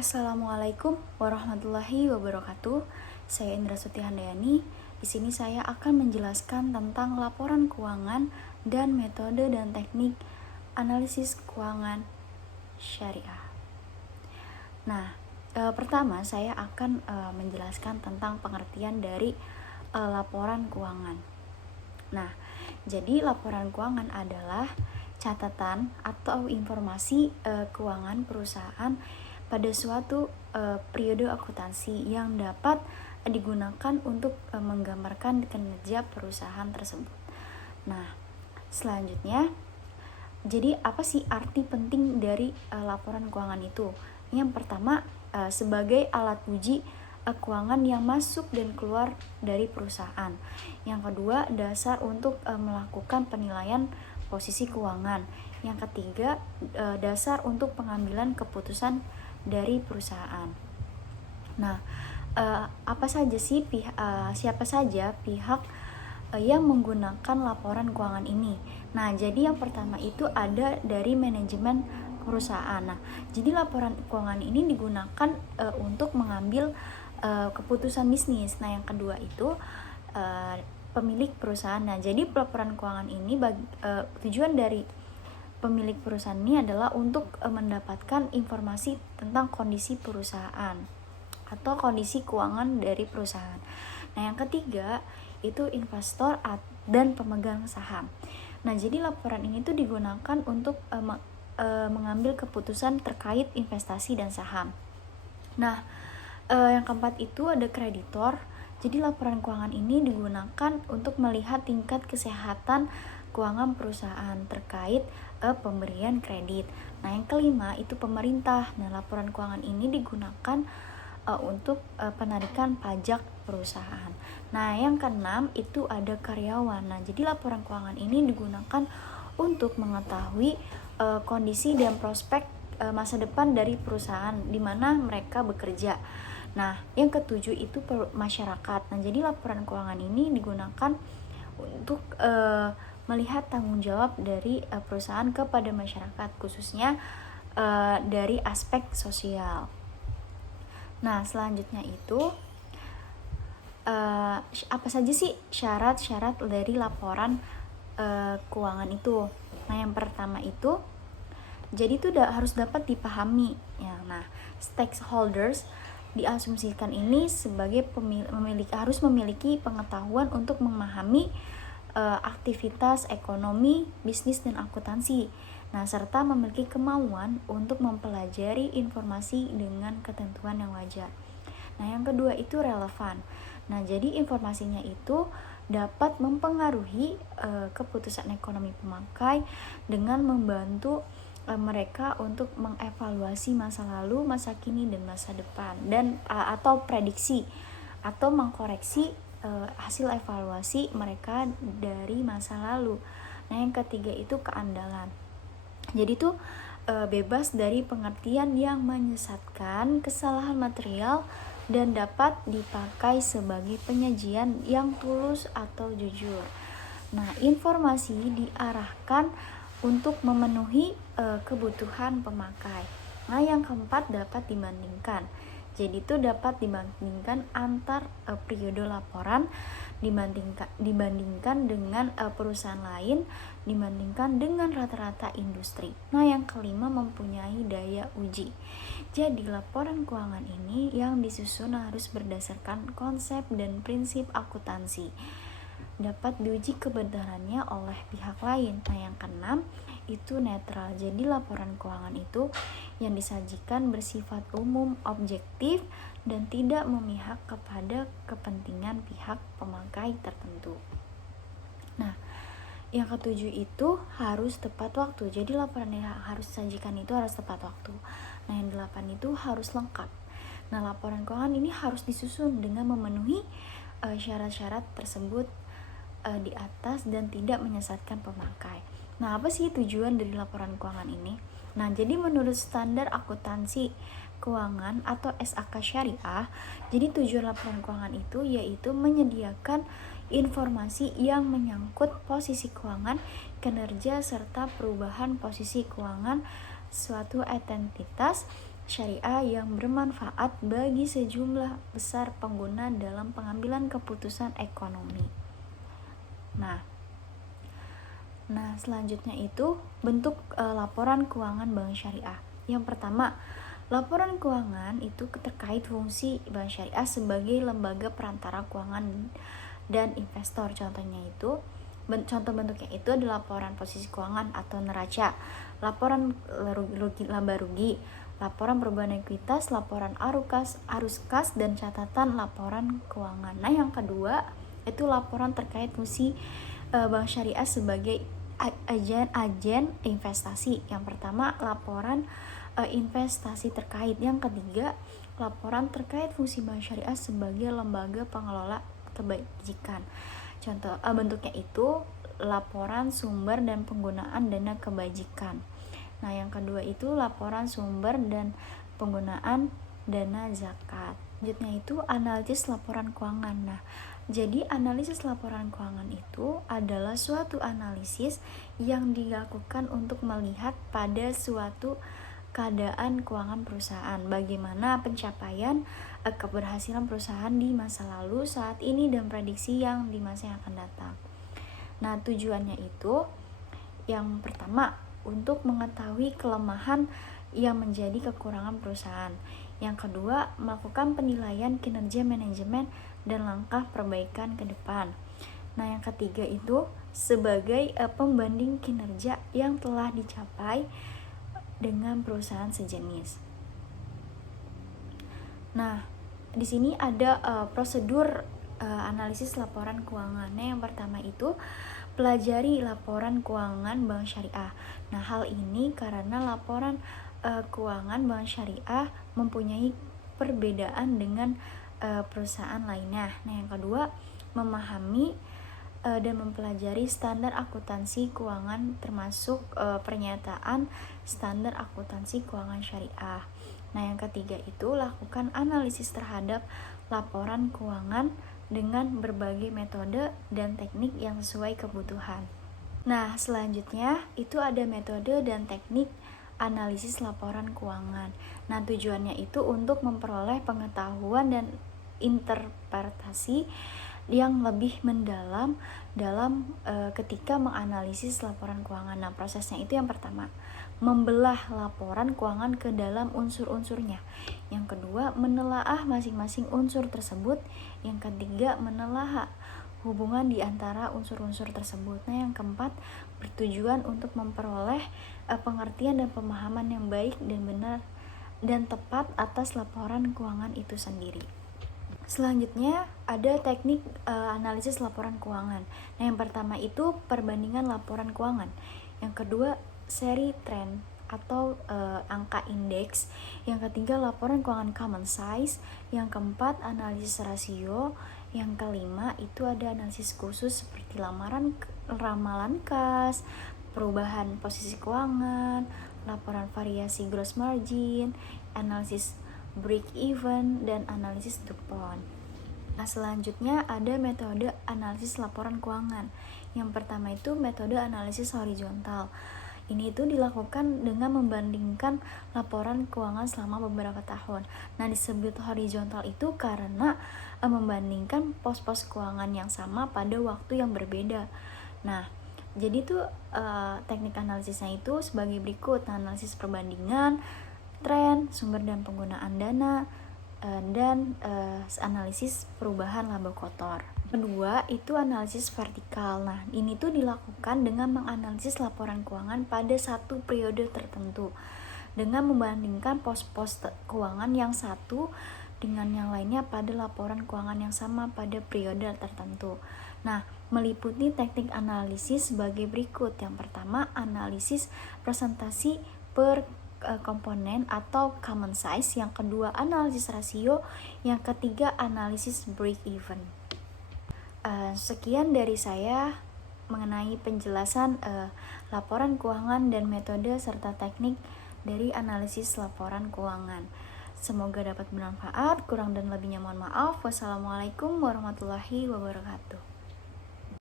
Assalamualaikum warahmatullahi wabarakatuh. Saya Indra Suti Handayani. Di sini saya akan menjelaskan tentang laporan keuangan dan metode dan teknik analisis keuangan syariah. Nah, pertama saya akan menjelaskan tentang pengertian dari laporan keuangan. Nah, jadi laporan keuangan adalah catatan atau informasi keuangan perusahaan pada suatu periode akuntansi yang dapat digunakan untuk menggambarkan kinerja perusahaan tersebut. Nah, selanjutnya, jadi apa sih arti penting dari laporan keuangan itu? Yang pertama, sebagai alat uji keuangan yang masuk dan keluar dari perusahaan. Yang kedua, dasar untuk melakukan penilaian posisi keuangan. Yang ketiga, dasar untuk pengambilan keputusan dari perusahaan. Nah, siapa saja pihak yang menggunakan laporan keuangan ini? Nah, jadi yang pertama itu ada dari manajemen perusahaan. Nah, jadi laporan keuangan ini digunakan untuk mengambil keputusan bisnis. Nah, yang kedua itu pemilik perusahaan. Nah, jadi laporan keuangan ini tujuan dari pemilik perusahaan ini adalah untuk mendapatkan informasi tentang kondisi perusahaan atau kondisi keuangan dari perusahaan. Nah, yang ketiga itu investor dan pemegang saham. Nah, jadi laporan ini tuh digunakan untuk mengambil keputusan terkait investasi dan saham. Nah, yang keempat itu ada kreditor. Jadi laporan keuangan ini digunakan untuk melihat tingkat kesehatan keuangan perusahaan terkait pemberian kredit. Nah, yang kelima itu pemerintah. Nah, laporan keuangan ini digunakan untuk penarikan pajak perusahaan. Nah, yang keenam itu ada karyawan. Nah, jadi laporan keuangan ini digunakan untuk mengetahui kondisi dan prospek masa depan dari perusahaan di mana mereka bekerja. Nah, yang ketujuh itu masyarakat. Nah, jadi laporan keuangan ini digunakan untuk melihat tanggung jawab dari perusahaan kepada masyarakat, khususnya dari aspek sosial. Nah, selanjutnya itu apa saja sih syarat-syarat dari laporan keuangan itu? Nah, yang pertama itu jadi itu harus dapat dipahami ya. Nah, stakeholders diasumsikan ini sebagai harus memiliki pengetahuan untuk memahami aktivitas ekonomi, bisnis, dan akuntansi. Nah, serta memiliki kemauan untuk mempelajari informasi dengan ketentuan yang wajar. Nah, yang kedua itu relevan. Nah, jadi informasinya itu dapat mempengaruhi keputusan ekonomi pemakai dengan membantu mereka untuk mengevaluasi masa lalu, masa kini, dan masa depan, dan atau prediksi atau mengkoreksi hasil evaluasi mereka dari masa lalu. Nah, yang ketiga itu keandalan. Jadi itu bebas dari pengertian yang menyesatkan, kesalahan material, dan dapat dipakai sebagai penyajian yang tulus atau jujur. Nah, informasi diarahkan untuk memenuhi kebutuhan pemakai. Nah, yang keempat dapat dibandingkan. Jadi itu dapat dibandingkan antar periode laporan, dibandingkan dengan perusahaan lain, dibandingkan dengan rata-rata industri. Nah, yang kelima mempunyai daya uji. Jadi laporan keuangan ini yang disusun harus berdasarkan konsep dan prinsip akuntansi, dapat diuji kebenarannya oleh pihak lain. Nah, yang keenam itu netral. Jadi laporan keuangan itu yang disajikan bersifat umum, objektif, dan tidak memihak kepada kepentingan pihak pemakai tertentu. Nah, yang ketujuh itu harus tepat waktu. Jadi laporan yang harus disajikan itu harus tepat waktu. Nah, yang delapan itu harus lengkap. Nah, laporan keuangan ini harus disusun dengan memenuhi syarat-syarat tersebut di atas dan tidak menyesatkan pemakai. Nah, apa sih tujuan dari laporan keuangan ini? Nah, jadi menurut standar akuntansi keuangan atau SAK Syariah, jadi tujuan laporan keuangan itu yaitu menyediakan informasi yang menyangkut posisi keuangan, kinerja, serta perubahan posisi keuangan suatu entitas syariah yang bermanfaat bagi sejumlah besar pengguna dalam pengambilan keputusan ekonomi. Nah, selanjutnya itu bentuk laporan keuangan bank syariah. Yang pertama, laporan keuangan itu terkait fungsi bank syariah sebagai lembaga perantara keuangan dan investor. Contoh bentuknya itu adalah laporan posisi keuangan atau neraca, laporan laba rugi, laporan perubahan ekuitas, laporan arus kas, dan catatan laporan keuangan. Nah, yang kedua itu laporan terkait fungsi bank syariah sebagai agen investasi. Yang pertama, laporan investasi terkait. Yang ketiga, laporan terkait fungsi bank syariah sebagai lembaga pengelola kebajikan. Contoh bentuknya itu laporan sumber dan penggunaan dana kebajikan. Nah, yang kedua itu laporan sumber dan penggunaan dana zakat. Selanjutnya itu analisis laporan keuangan. Nah, jadi analisis laporan keuangan itu adalah suatu analisis yang dilakukan untuk melihat pada suatu keadaan keuangan perusahaan, bagaimana pencapaian keberhasilan perusahaan di masa lalu, saat ini, dan prediksi yang di masa yang akan datang. Nah, tujuannya itu yang pertama untuk mengetahui kelemahan yang menjadi kekurangan perusahaan. Yang kedua, melakukan penilaian kinerja manajemen dan langkah perbaikan ke depan. Nah, yang ketiga itu sebagai pembanding kinerja yang telah dicapai dengan perusahaan sejenis. Nah, di sini ada prosedur analisis laporan keuangan. Nah, yang pertama itu pelajari laporan keuangan bank syariah. Nah, hal ini karena laporan keuangan bank syariah mempunyai perbedaan dengan perusahaan lainnya. Nah, yang kedua, memahami dan mempelajari standar akuntansi keuangan termasuk pernyataan standar akuntansi keuangan syariah. Nah, yang ketiga itu lakukan analisis terhadap laporan keuangan dengan berbagai metode dan teknik yang sesuai kebutuhan. Nah, selanjutnya itu ada metode dan teknik analisis laporan keuangan. Nah, tujuannya itu untuk memperoleh pengetahuan dan interpretasi yang lebih mendalam dalam ketika menganalisis laporan keuangan. Nah, prosesnya itu yang pertama, membelah laporan keuangan ke dalam unsur-unsurnya. Yang kedua, menelaah masing-masing unsur tersebut. Yang ketiga, menelaah hubungan di antara unsur-unsur tersebut. Nah, yang keempat, bertujuan untuk memperoleh pengertian dan pemahaman yang baik dan benar dan tepat atas laporan keuangan itu sendiri. Selanjutnya ada teknik analisis laporan keuangan. Nah, yang pertama itu perbandingan laporan keuangan. Yang kedua, seri trend atau angka indeks. Yang ketiga, laporan keuangan common size. Yang keempat, analisis rasio. Yang kelima itu ada analisis khusus seperti ramalan kas, perubahan posisi keuangan, laporan variasi gross margin, analisis break even, dan analisis DuPont. Nah, selanjutnya ada metode analisis laporan keuangan. Yang pertama itu metode analisis horizontal. Ini itu dilakukan dengan membandingkan laporan keuangan selama beberapa tahun. Nah, disebut horizontal itu karena membandingkan pos-pos keuangan yang sama pada waktu yang berbeda. Nah, jadi itu teknik analisisnya itu sebagai berikut. Analisis perbandingan, tren, sumber dan penggunaan dana, dan analisis perubahan laba kotor. Kedua, itu analisis vertikal. Nah, ini tuh dilakukan dengan menganalisis laporan keuangan pada satu periode tertentu dengan membandingkan pos-pos keuangan yang satu dengan yang lainnya pada laporan keuangan yang sama pada periode tertentu. Nah, meliputi teknik analisis sebagai berikut. Yang pertama, analisis presentasi per komponen atau common size. Yang kedua, analisis rasio. Yang ketiga, analisis break even. Sekian dari saya mengenai penjelasan laporan keuangan dan metode serta teknik dari analisis laporan keuangan. Semoga dapat bermanfaat. Kurang dan lebihnya mohon maaf. Wassalamualaikum warahmatullahi wabarakatuh.